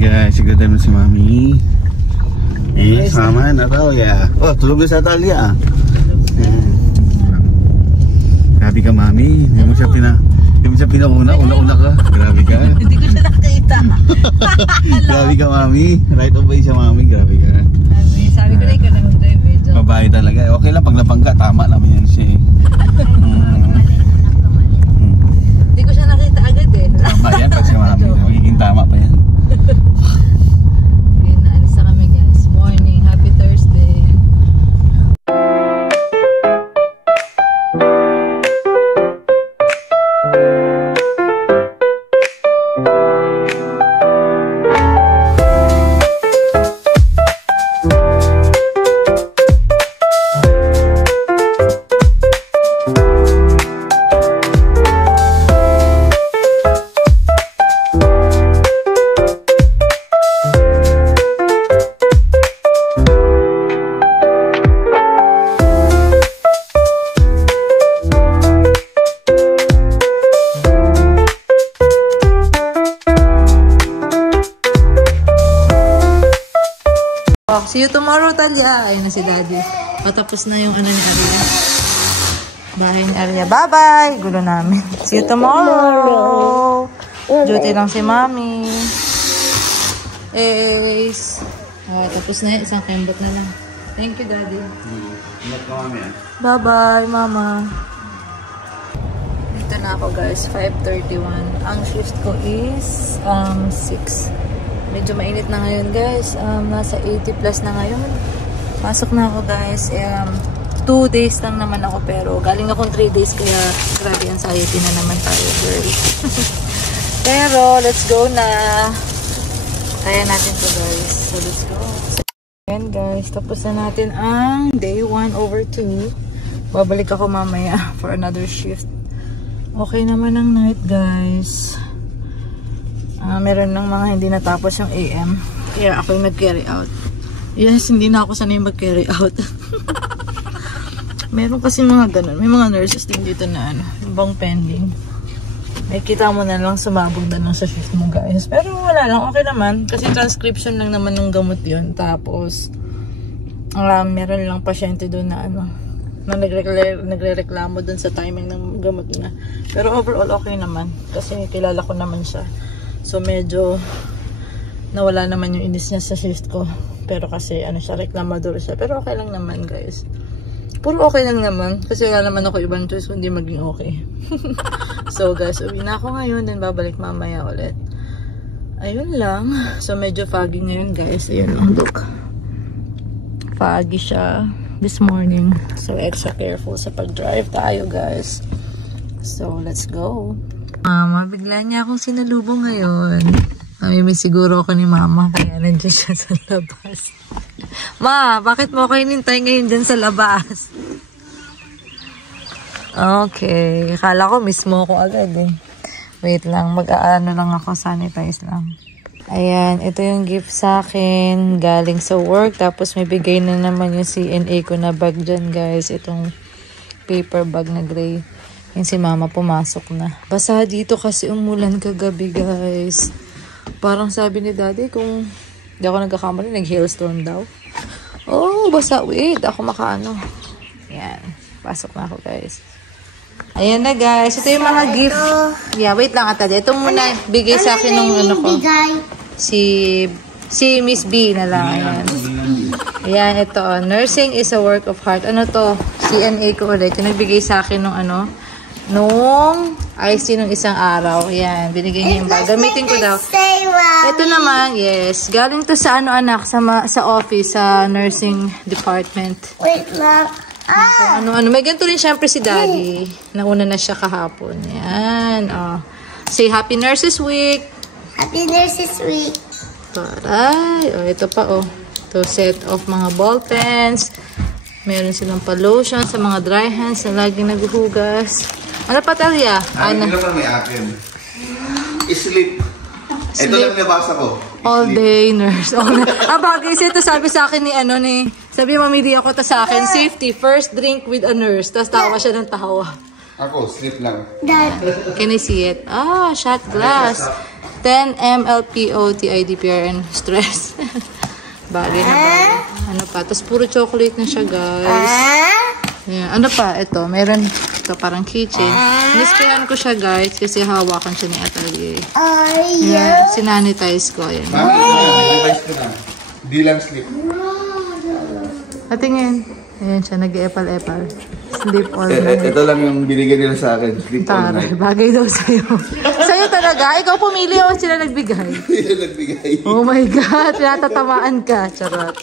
guys, sigurado mo si Mami. Sama na raw ya. Oh, tulog na sa Talia. Grabe ka Mami, hindi mo siya pinauna, una ka. Grabe ka. Hindi ko siya nakita. Grabe ka Mami, right of way siya Mami, grabe ka. Sabi ko na ikaw na mag-drive medyo. Babae talaga, okay lang pag napangga, tama naman yan siya. Hindi ko siya nakita agad eh. Tama yan, pag si Mami, magiging tama pa yan. Okay, naalis na kami guys. Morning, happy Thursday. See you tomorrow, Talia. Ayun na si Daddy. Patapos na yung ano ni Arya. Bahay ni Arya. Bye-bye! Gulo namin. See you tomorrow. Duty lang si Mami. Ace. Okay, tapos na yun. Isang kembot na lang. Thank you, Daddy. Bye-bye, Mama. Dito na ako, guys. 5:31. Ang shift ko is 6. Medyo mainit na ngayon guys. Nasa 80 plus na ngayon. Pasok na ako guys. 2 days lang naman ako pero galing akong 3 days kaya grabe anxiety na naman tayo girl. Pero let's go na. Kaya natin to guys. So let's go. Ayan guys. Tapos na natin ang day 1/2. Babalik ako mamaya for another shift. Okay naman ang night guys. Meron ng mga hindi natapos yung AM. Kaya ako yung nag-carry out. Yes, hindi na ako sanay mag-carry out. Meron kasi mga ganun. May mga nurses din dito na ibang pending. May kita mo na lang sumabog na lang sa shift mo guys. Pero wala lang. Okay naman. Kasi transcription lang naman ng gamot yun. Tapos, meron lang pasyente doon na na nagre-reklamo doon sa timing ng gamot na. Pero overall okay naman. Kasi kilala ko naman siya. So medyo nawala naman yung inis niya sa shift ko. Pero kasi siya, reklamador siya. Pero okay lang naman guys. Puro okay lang naman. Kasi wala naman ako ibang choice kundi maging okay. So guys, uwi na ako ngayon. Then babalik mamaya ulit. Ayun lang. So medyo foggy ngayon guys. Ayun lang, look. Foggy siya this morning. So extra careful sa pag-drive tayo guys. So let's go. Mama, bigla niya akong sinalubong ngayon. May siguro ako ni Mama, kaya nandiyan siya sa labas. Ma, bakit mo ako hinintay ngayon dyan sa labas? Okay, akala ko mismo ako agad eh. Wait lang, mag-aano lang ako, sanitize lang. Ayan, ito yung gift sa akin, galing sa work. Tapos may bigay na naman yung CNA ko na bag dyan guys. Itong paper bag na gray. Yung si Mama pumasok na. Basa dito kasi umulan kagabi guys. Parang sabi ni Daddy kung di ako nagkakamali, nag-hailstorm daw. Oh, basa. Wait, ako makaano. Yan. Pasok na ako guys. Ayan na guys. Ito yung mga gift. Yeah, wait lang ata. Ito muna bigay sa akin ng ko. Si Miss B na lang. Ayan. Ayan, ito. Nursing is a work of heart. Ano to? CNA ko ulit. Yung nagbigay sa akin ng nung IC nung isang araw. Yan, binigay niya yung bag. Gamitin ko daw. Ito naman, yes. Galing to sa anak, sa office, sa nursing department. Wait lang. May ganito rin syempre si Daddy. Nauna na siya kahapon. Yan, Say Happy Nurses Week. Happy Nurses Week. Taray. Ito pa, Ito, set of mga ball pens. Meron silang pa-lotion sa mga dry hands na lagi naghuhugas. Ano pa, Talia? Ano pa may akin? Sleep. Ito lang nabasa ko. All day nurse. Bagay siya ito sabi sa akin ni sabi mamili ako to sa akin. Safety, first drink with a nurse. Tapos tawa siya ng tawa. Ako, sleep lang. Dad. Can I see it? Shot glass. 10 mLPOTIDPRN stress. Bagay na bagay. Ano pa? Tapos puro chocolate na siya, guys. Yeah. Ano pa? Ito. Meron ito parang keychain. Nisprayan ko siya, guys, kasi hawakan siya ni Atelier. Yeah. Sinanitize ko. Yan. Sanitize ko na. Di lang slip. Patingin. Ayan siya. Nag-epal-epal. Sleep all night. Ito lang yung binigay nila sa akin. Sleep all night. Bagay daw sa'yo. Sa'yo talaga? Ikaw pumili o sila nagbigay? Sila nagbigay. Oh my God. Pinatatamaan ka. Charot.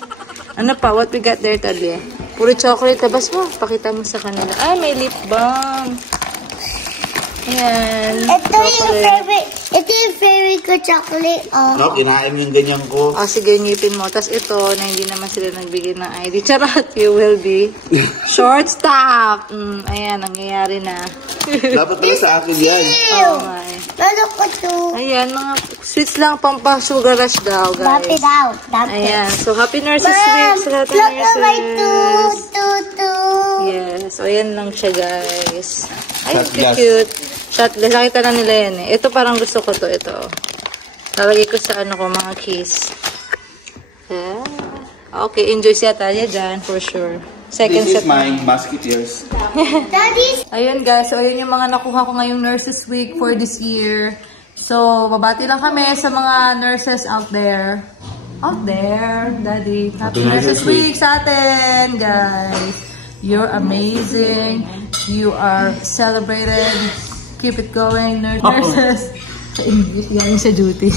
Ano pa? What we got there, Talia? Puro chocolate. Tabas mo. Pakita mo sa kanila. Ay, may lip balm. Ayan. Ito yung favorite ko chocolate. No, kinain yung ganyan ko. Oh, sige, ngipin mo. Tapos ito, na hindi naman sila nagbigay ng ID. Charot, you will be short staff. Ayan, nangyayari na. Dapat pala sa akin yan. Oh my. Lalo ko to. Ayan, mga sweets lang pampasugar rush daw, guys. Dapat daw. Ayan, so happy Nurses Week sa lahat ng nurses. Yes, so ayan lang siya, guys. Ay, cute. Shot glass. Nakita na nila yan eh. Ito parang gusto ko to. Ito. Lalagay ko sa ano ko, mga keys. Yeah. Okay, enjoy si Atalia dyan, for sure. Second This is set. my musketeers. Daddy. Ayun guys, so ayun yung mga nakuha ko ngayong Nurses Week for this year. So, babati lang kami sa mga nurses out there. Out there, Daddy. Happy Nurses Week sa atin, guys. You're amazing. You are celebrated. Keep it going, nurses. Sa English, yan sa duty.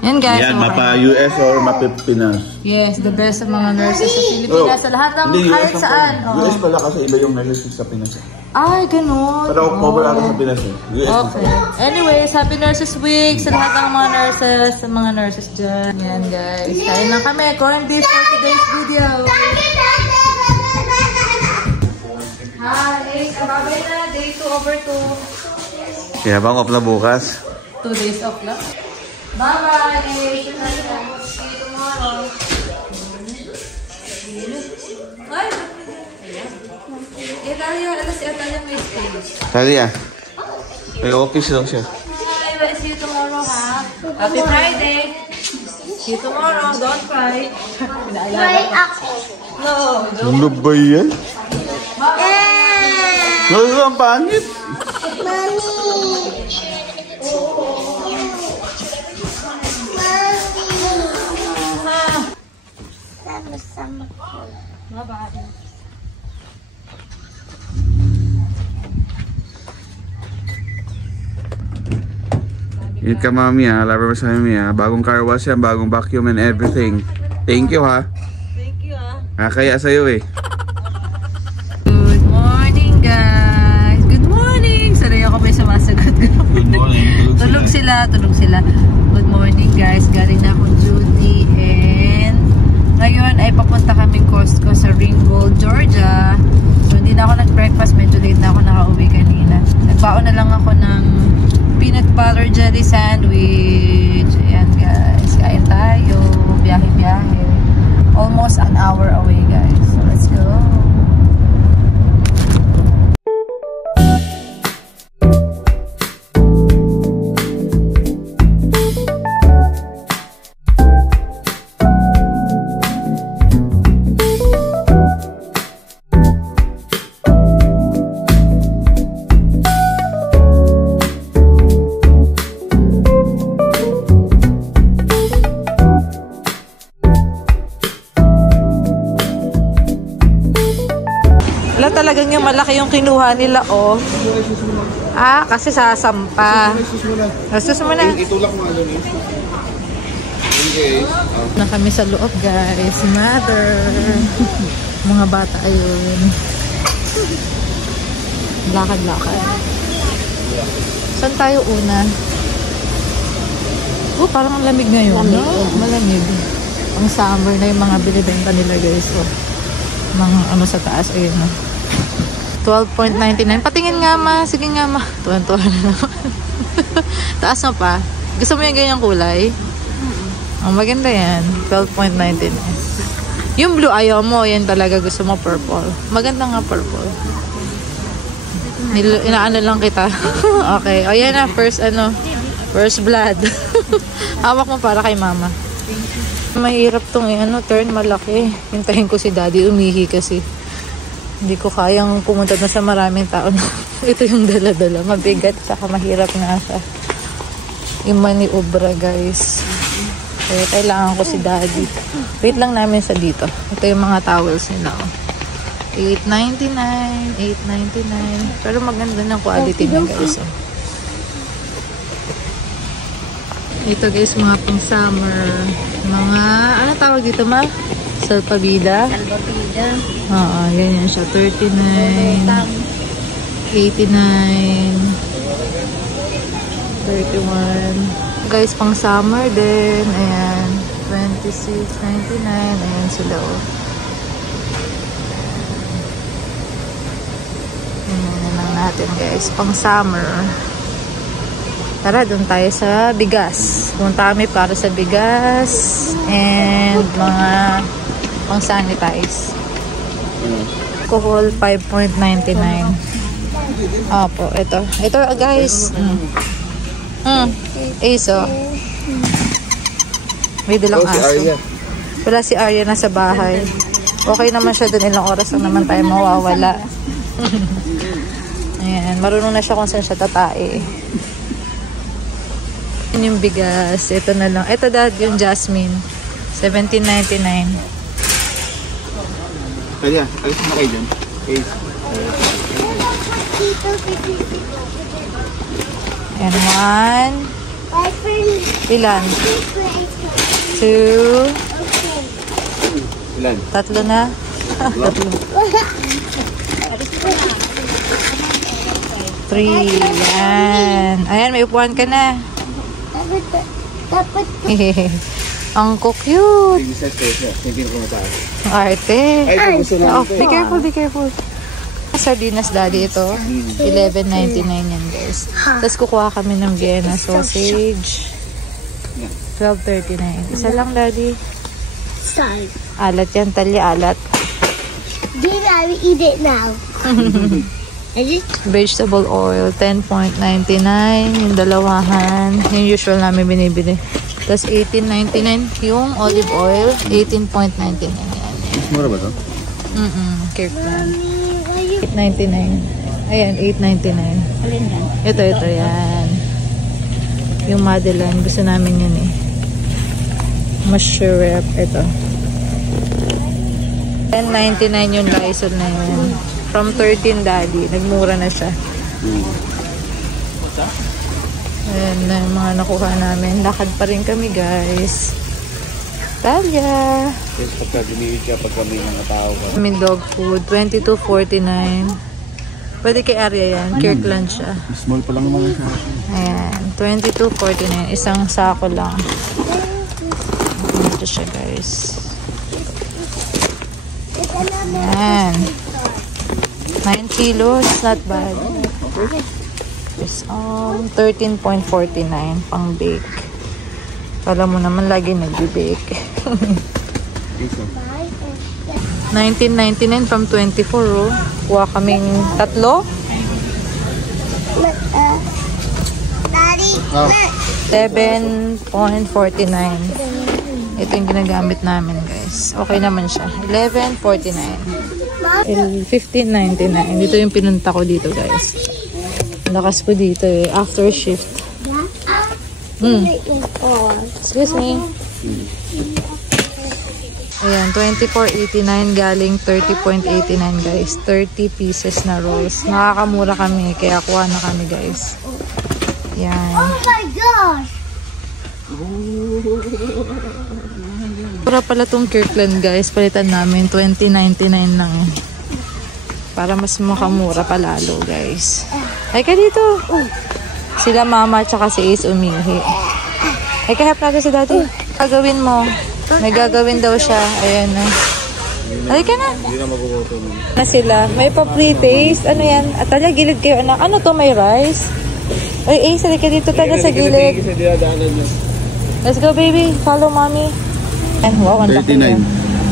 Yan guys. Yan, okay. mapa-US or mapa-Pinas. Yes, the best sa mga nurses sa Pilipinas. Sa lahat ng kahit saan. US pala kasi iba yung nurses sa Pinas. Ay, ganun. Pero cover ako sa Pinas eh. US. Okay. Anyways, happy Nurses Week sa lahat ng mga nurses, sa mga nurses dyan. Yan guys. Kain lang kami. Corn beef for today's video. Hi, ababay na. Day 2 over 2. Kaya bang off na bukas? 2 days off lang. Bye-bye. See you tomorrow. Ay! Eh, Talia, alas si Atalia may space. Talia, may office daw siya. Bye. See you tomorrow, ha? Happy Friday. See you tomorrow. Don't cry. Cry ako. No, Ano ba yan? Ano ang pangit? Sama-sama. Bye-bye. Ingat ka mami ha, love sa mami ha. Bagong car wash yan, bagong vacuum and everything. Thank you ha. Thank you, ha. Kaya sa'yo eh. Good morning, guys. Good morning. Sorry ako may sumasagot. Good morning. Tulog sila. Good morning, guys. Galing na akong duty and ngayon ay papunta kami Costco sa Ringgold, Georgia. So hindi na ako nag-breakfast. Medyo late na ako nakauwi kanina. Nagbaon na lang ako ng peanut butter jelly sandwich. Ayan, guys. Kain tayo. Biyahe-biyahe. Almost an hour away, guys. So let's go. Talagang yung malaki yung kinuha nila, oh. Ah, kasi sasampa. Sus mo na. Itulak mo ano eh. Okay. Na kami sa loob, guys. Mother. Mga bata, ayun. Lakad-lakad. Saan tayo una? Oh, parang ang lamig ngayon. No? Malamig. Ang summer na yung mga binibenta nila, guys. Oh. Mga ano sa taas, ayun, no? 12.99. Patingin nga, ma. Sige nga, ma. Tuwan-tuwa na naman. Taas na pa. Gusto mo yung ganyang kulay? Oh, maganda yan. 12.99. Yung blue ayaw mo. Yan talaga gusto mo purple. Maganda nga purple. Inaano lang kita. Okay. O, yan na. First, ano. First blood. Hawak mo para kay mama. Mahirap tong turn malaki. Hintayin ko si daddy, umihi kasi. Hindi ko kayang pumunta na sa maraming tao. Ito yung dala-dala. Mabigat, saka mahirap nga siya. Yung maniobra, guys. Kaya kailangan ko si daddy. Wait lang namin sa dito. Ito yung mga towels nila. $8.99. $8.99. Pero maganda ng quality niya, guys. Ito, guys, mga pang summer. Mga, ano tawag dito, ma? Salpabida? Salpabida. Oo, ganyan siya. $39. $89. $31. Guys, pang summer din. Ayan. $26.99. Ayan sila, oh. Ayan lang natin, guys. Pang summer. Tara, doon tayo sa bigas. Punta kami para sa bigas and mga pang sanitize. Alcohol, $5.99. Opo, ito. Ito, guys. Aso. May dalang aso. Wala si Arya nasa bahay. Okay naman siya doon. Ilang oras lang naman tayo mawawala. Ayan, marunong na siya kung saan siya tatae. Yung bigas, ito na lang. Ito dad, yung Jasmine. $17.99. Kaya, alis na kayo dyan. Okay. And one. Ilan? Two. Ilan? Tatlo na. Tatlo. Three. Yan. Ayan, may upuan ka na. Dapat Ang cute. Arte. Oh, be careful, be careful. Sardinas daddy ito. $11.99 yan, guys. Tapos kukuha kami ng Vienna sausage. $12.39. Isa lang daddy. sorry. Alat yan, talya alat. Did I eat it now? Vegetable oil, $10.99. Yung dalawahan. Yung usual namin binibili. Tapos $18.99 yung olive oil. $18.99 yan. Mura ba ito? Kirkland. $8.99. Ayan, $8.99. Alin yan? Ito yan. Yung Madeline. Gusto namin yun eh. Mushroom. Ito. $10.99 yung Lysol na yun. From 13 daddy. Nagmura na siya. Ayan na yung mga nakuha namin. Lakad pa rin kami, guys. Talia! Yes, pagka dinihid ka, pagka may mga tao ka. May dog food. $22.49. Pwede kay Arya yan. Kirkland siya. Small pa lang naman siya. Ayan. $22.49. Isang sako lang. Ito siya, guys. Ayan. 9 kilos. Not bad. It's $13.49 pang bake. Alam mo naman, lagi nag-bake. $19.99 from 24, oh. Kuha kaming tatlo. Daddy, $7.49. Ito yung ginagamit namin, guys. Okay naman siya. $11.49. $15.99. Dito yung pinunta ko dito, guys. Lakas po dito eh. After shift. Excuse me. Ayan, $24.89 galing $30.89, guys. 30 pieces na rolls. Nakakamura kami, kaya kuha na kami, guys. Ayan. oh my gosh! Mura pala tong Kirkland, guys. Palitan namin. $20.99 lang. Para mas makamura palalo, guys. Ay ka dito. Sila mama at si Ace umihi. Ay kahap natin si daddy. Gagawin mo. May gagawin daw siya. Ayan na. Ay ka na. Hindi na magugutom. Na sila. May pa-pre-taste. Ano yan? At tala, gilid kayo, anak. Ano to? May rice? Ay, Ace, halika dito taga sa gilid. Let's go, baby. Follow mommy. And wow, ang laki niya.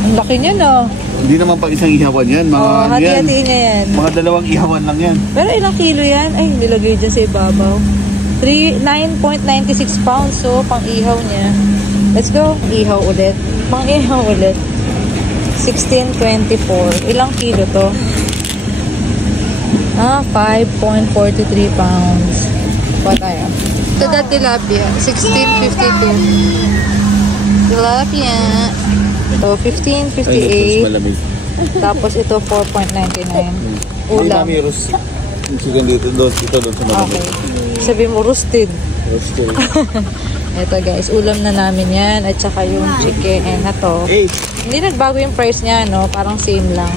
Ang laki niya, no? Hindi naman pa isang ihawan yan. Mga hati-hatiin niya yan. Mga dalawang ihawan lang yan. Pero ilang kilo yan? Ay, nilagay dyan sa ibabaw. 9.96 pounds. So, pang-ihaw niya. Let's go. Ihaw ulit. Pang-ihaw ulit. 16.24. Ilang kilo to? 5.43 pounds. Pa tayo. Ito na tilapia. 16.52. Tilapia. Ito, 15.58. Tapos ito, 4.99. Ulam. Chicken dito doon sa malamig. Okay. Sabi mo, roasted. Roasted. Ito guys, ulam na namin yan. At saka yung chicken na to. Hindi nagbago yung price niya, no? Parang same lang.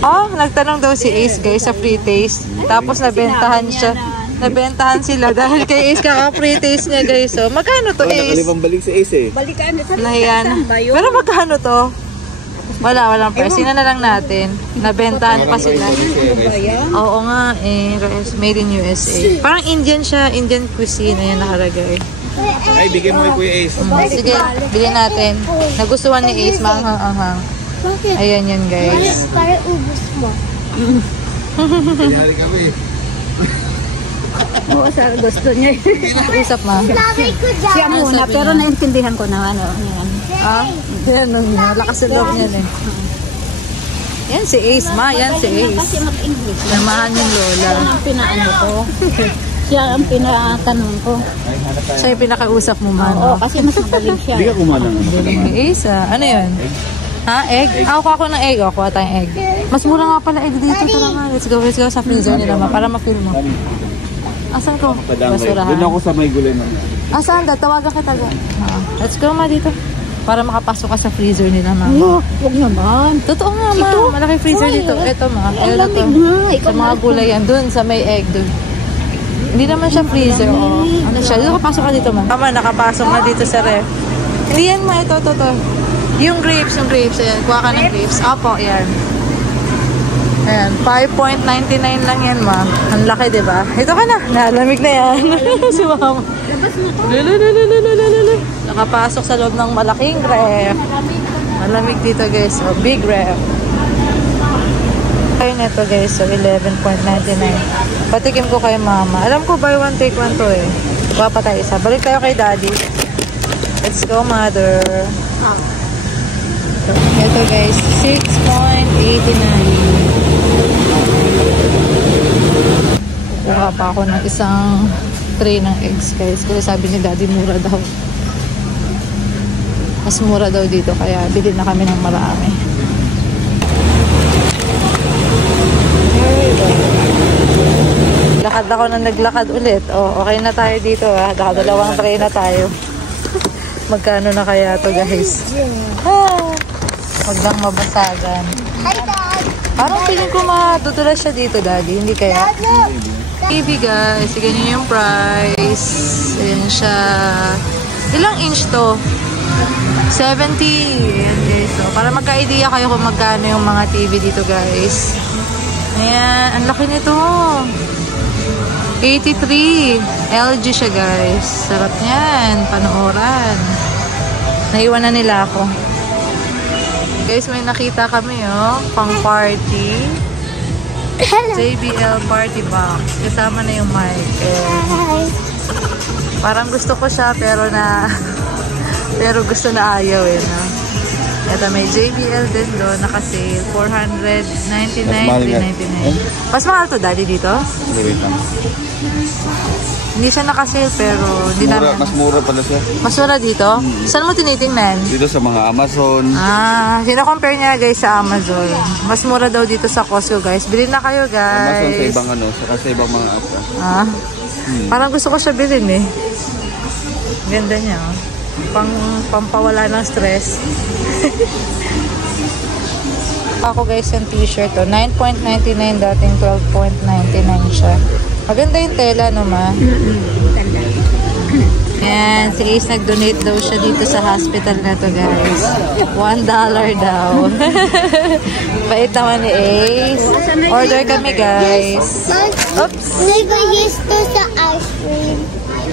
Oh, nagtanong daw si Ace guys sa free taste. Tapos nabentahan siya. Nabentahan sila dahil kay Ace kaka-free taste niya guys. So, magkano to Ace? Nakalibang balik si Ace eh. Balikan na sa Nahiyan. Pero magkano to? Walang price. Sino na lang natin? Nabentahan pa sila. Oo nga eh. Made in USA. Parang Indian siya. Indian cuisine. Ayan nakalagay. Ay, bigyan mo kay Kuya Ace. Sige, bilhin natin. Nagustuhan ni Ace. Maanghang-anghang. Bakit? Ayan yun guys. Para ubus mo. Kanyari kami. Oo, sa gusto niya. Usap ma. Sabi ko dyan. Siya muna, pero naintindihan ko na ano. Yan. Yan, lakas ng loob niyan eh. Yan si Ace ma. Yan si Kasi Ace. mag-English. Namahan yung lola. Siya ang pinaano ko. Siya ang pinatanong ko. Siya yung pinakausap mo ma. Oo, No? kasi mas magaling siya. Hindi ka kumalang. Ace Ano yun? Ha? Egg? Ako ng egg. Kuha tayong egg. Mas mura nga pala egg dito. Tara ma. Let's go sa freezer nila ma. Para ma-feel mo. Asan ko? Basurahan. Doon ako sa may gulay na. Asan? Tawagan kita. Let's go ma dito. Para makapasok ka sa freezer nila ma. Huwag naman. Totoo nga ma. Malaki freezer dito. Ito ma. Ang Ito lamig to. nga. Sa mga gulay yan. Doon sa may egg doon. Hindi naman siya freezer. Oh. Ano siya? Dito kapasok ka dito ma. Tama, nakapasok na dito sa ref. Hindi yan ma. Ito. Yung grapes. Ayan. Kuha ka ng grapes. Opo, yan. Ayan. 5.99 lang yan ma. Ang laki diba? Ito ka na. Nalamig na yan. Si mama. Labas mo to. Lulululululululu. Nakapasok sa loob ng malaking ref. Malamig dito guys. So, big ref. Kayo nito guys. So, 11.99. Patikim ko kay mama. Alam ko buy one take one to eh. Kuha pa tayo isa. Balik tayo kay daddy. Let's go mother. Ito guys. 6.89. Kuha pa ako ng isang tray ng eggs guys. Kasi sabi ni daddy mura daw. Mas mura daw dito. Kaya bilhin na kami ng marami. Lakad ako na naglakad ulit. Oh, okay na tayo dito ah. Dalawang tray na tayo. Magkano na kaya to guys? Huwag lang mabasagan. Hi, Dad. Parang feeling ko matutulas siya dito, daddy. Hindi kaya? TV guys. Ganyan yung price. Ayan siya. Ilang inch to? 70. Ayan guys. So, para magka-idea kayo kung magkano yung mga TV dito guys. Ayan. Ang laki nito. 83. LG siya guys. Sarap niyan. Panooran. Naiwan na nila ako. Guys, may nakita kami pang party. JBL party box. Kasama na yung mic. Parang gusto ko siya pero gusto na ayaw no? Ito may JBL din doon. Naka-sale. 499, 399. Mas mahal to daddy dito? Wait lang. Hindi siya naka-sale pero hindi namin. Mas mura pala siya. Mas mura dito? Saan mo tinitingnan? Dito sa mga Amazon. Sino-compare niya guys sa Amazon. Mas mura daw dito sa Costco guys. Bilhin na kayo guys. Amazon sa ibang saka sa ibang mga asa. Parang gusto ko siya bilhin eh. Ganda niya pampawala ng stress. Ako guys yung t-shirt 9.99 dating 12.99 siya. Maganda yung tela no ma? Ayan, si Ace nag-donate daw siya dito sa hospital na to guys. $1 daw. Bait naman ni Ace. Order kami guys. Oops. Nag-use to sa ice cream.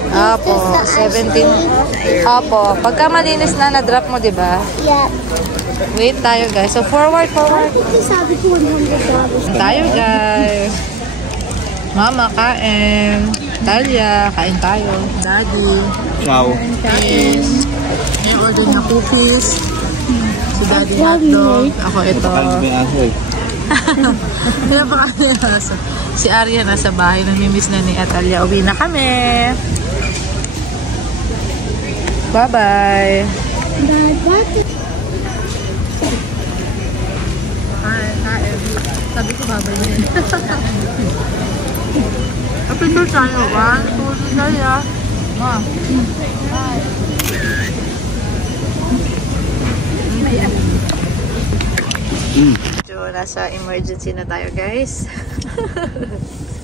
Apo, 17. Apo, pagka malinis na na-drop mo, diba? Yeah. Wait tayo guys. So forward. Sabi ko $100. Tayo guys. Mama, kain. Talia, kain tayo. Daddy. Ciao. Kain. May order na cookies. Si Daddy hotdog. Ako ito. Kaya pa kami nasa. Si Arya nasa bahay. Namimiss na ni Atalia. Uwi na kami. Bye-bye. Kain. Sabi ko bye-bye din. Picture tayo ba? Tuloy tayo. Ma. So, nasa emergency na tayo, guys.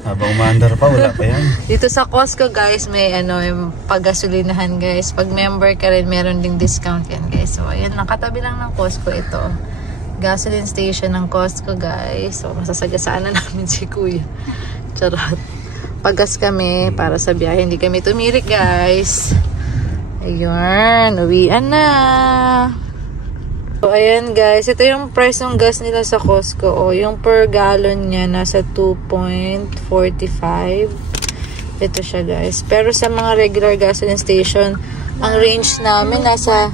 Habang umaandar pa, wala pa yan. Dito sa Costco, guys, may yung paggasolinahan, guys. Pag member ka rin, meron ding discount yan, guys. So, ayan, nakatabi lang ng Costco ito. Gasoline station ng Costco, guys. So, masasagasaan na namin si Kuya. Charot. Paggas kami para sa biyahe. Hindi kami tumirik, guys. Ayun. Uwian na. So, ayan, guys. Ito yung price ng gas nila sa Costco. O, yung per gallon niya nasa 2.45. Ito siya, guys. Pero sa mga regular gasoline station, ang range namin nasa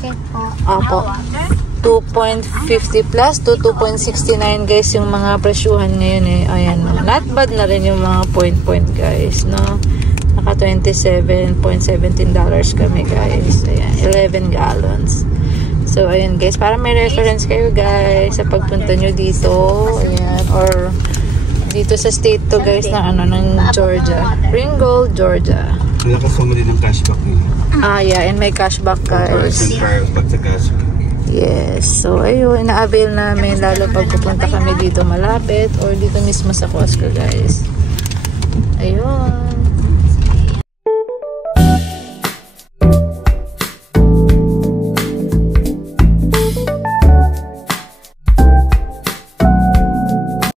2.50 plus to 2.69, guys, yung mga presyuhan ngayon eh. Ayan, not bad na rin yung mga point guys, no? Naka $27.17 kami, guys. Ayan, 11 gallons. So, ayan, guys, para may reference kayo, guys, sa pagpunta nyo dito. Ayan, or dito sa state to, guys, ng Georgia. Ringgold, Georgia. Nakasama din ng cashback nila. Yeah, and may cashback, guys. Pag sa cashback. Yes. So, ayun, ina-avail namin lalo pag pupunta kami dito malapit or dito mismo sa Costco, guys. Ayun.